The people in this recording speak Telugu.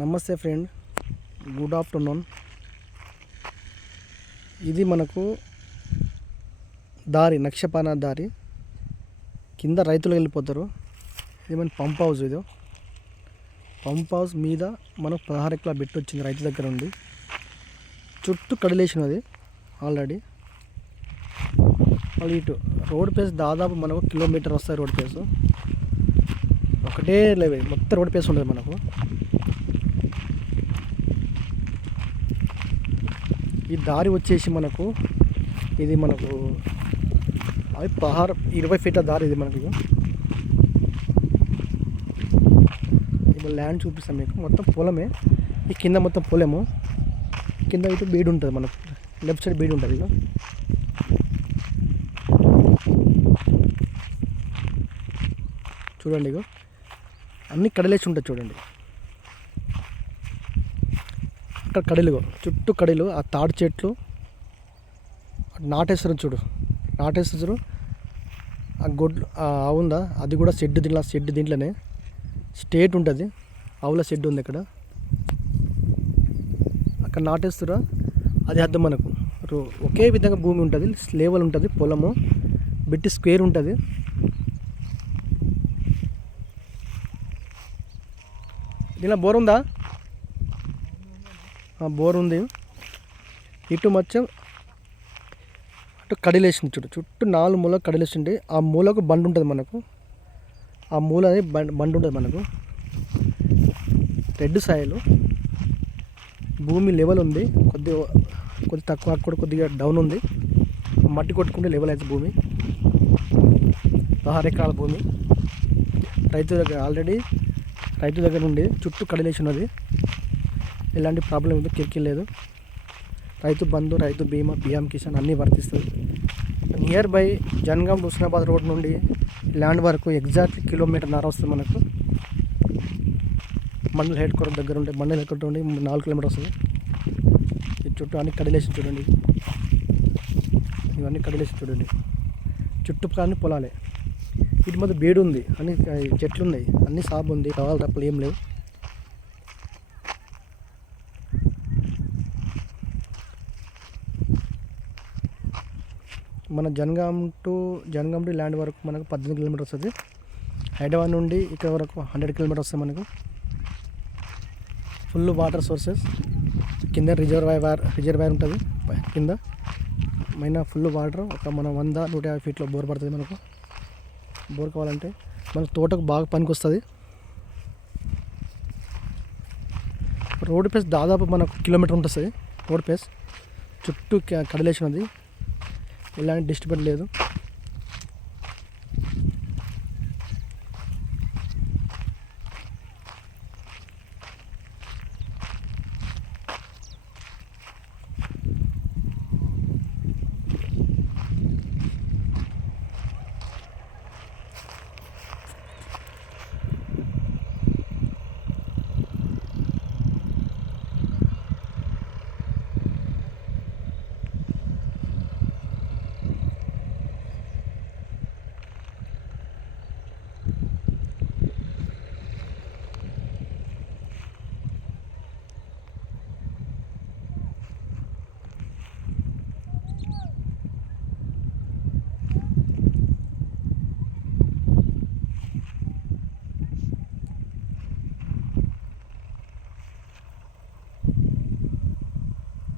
నమస్తే ఫ్రెండ్, గుడ్ ఆఫ్టర్నూన్. ఇది మనకు దారి, నక్షపాన దారి కింద రైతులు వెళ్ళిపోతారు. ఇది మన పంప్ హౌస్. ఇది పంప్ హౌస్ మీద మనకు 16 ఎకరాల బిట్ వచ్చింది రైతు దగ్గర ఉండి. చుట్టూ కడిలేసినది ఆల్రెడీ. మళ్ళీ ఇటు రోడ్ పేస్ దాదాపు మనకు కిలోమీటర్ వస్తుంది. రోడ్ పేస్ ఒకటే లేవే, మొత్తం రోడ్ పేస్ ఉంటుంది మనకు. ఈ దారి వచ్చేసి మనకు ఇది మనకు అది 20 ఫీట్ల దారి. ఇది మనకు ఇప్పుడు ల్యాండ్ చూపిస్తాం మీకు. మొత్తం పొలమే. ఈ కింద మొత్తం పొలము. కింద ఇటు బీడు ఉంటుంది మనకు, లెఫ్ట్ సైడ్ బీడు ఉంటుంది. ఇక చూడండి, ఇక అన్నీ కడలేసి ఉంటుంది చూడండి. అక్కడ కడలు, చుట్టూ కడలు, ఆ తాడి చెట్లు నాటేస్తారు చూడు, నాటేస్తారు. ఆ గొడ్లు ఆవుందా, అది కూడా షెడ్ దీంట్లోనే స్టేట్ ఉంటుంది. ఆవుల షెడ్ ఉంది అక్కడ, అక్కడ నాటేస్తురా. అది అర్థం మనకు ఒకే విధంగా భూమి ఉంటుంది, లేవల్ ఉంటుంది, పొలము బిట్టి స్క్వేర్ ఉంటుంది. దీనిలో బోర్ ఉందా? బోర్ ఉంది. ఇటు మధ్య అటు కడిలేసింది చూడు, చుట్టూ 4 మూలకు కడిలేసింది. ఆ మూలకు బండి ఉంటుంది మనకు, ఆ మూల బండి ఉంటుంది మనకు. రెడ్ సాయిలు, భూమి లెవెల్ ఉంది. కొద్ది తక్కువ, అక్కడ కొద్దిగా డౌన్ ఉంది. మట్టి కొట్టుకుంటే లెవెల్ అయితే భూమి. 16 ఎకరాల భూమి రైతు దగ్గర. ఆల్రెడీ రైతు దగ్గర నుండి చుట్టూ కడిలేసి ఉన్నది. ఎలాంటి ప్రాబ్లం లేదు, కిరికిల్ లేదు. రైతు బంధు, రైతు బీమా, పిఎం కిసాన్ అన్నీ వర్తిస్తుంది. Near by Jangaon Husnabad road నుండి ల్యాండ్ వరకు ఎగ్జాక్ట్లీ 1.5 కిలోమీటర్ వస్తుంది మనకు. మండల్ హెడ్ క్వార్టర్ దగ్గర ఉంటే, మండల్ హెడ్ క్వార్టర్ నుండి 4 కిలోమీటర్ వస్తుంది. ఈ చుట్టూ అన్ని కడిలేసి చూడండి, ఇవన్నీ కడిలేసి చూడండి. చుట్టూ కానీ పొలాలే. ఇటు మధ్య బేడు ఉంది, అన్ని చెట్లు ఉన్నాయి, అన్ని సాగు ఉంది. కావాలి తప్పలు ఏం లేవు. మన జనగాం టు ల్యాండ్ వరకు మనకు 18 కిలోమీటర్ వస్తుంది. హైదరాబాద్ నుండి ఇక్కడ వరకు 100 కిలోమీటర్ వస్తుంది మనకు. Full water sources. కింద రిజర్వాయర్ ఉంటుంది కింద. మైన ఫుల్ వాటర్. ఒక మన 100-150 ఫీట్లో బోర్ పడుతుంది మనకు. బోర్ కావాలంటే మనకు తోటకు బాగా పనికి వస్తుంది. రోడ్ పేస్ దాదాపు మనకు 1 కిలోమీటర్ ఉంటుంది. రోడ్ పేస్ చుట్టూ కడిలేసినది, ఎలాంటి డిస్టర్బెన్స్ లేదు.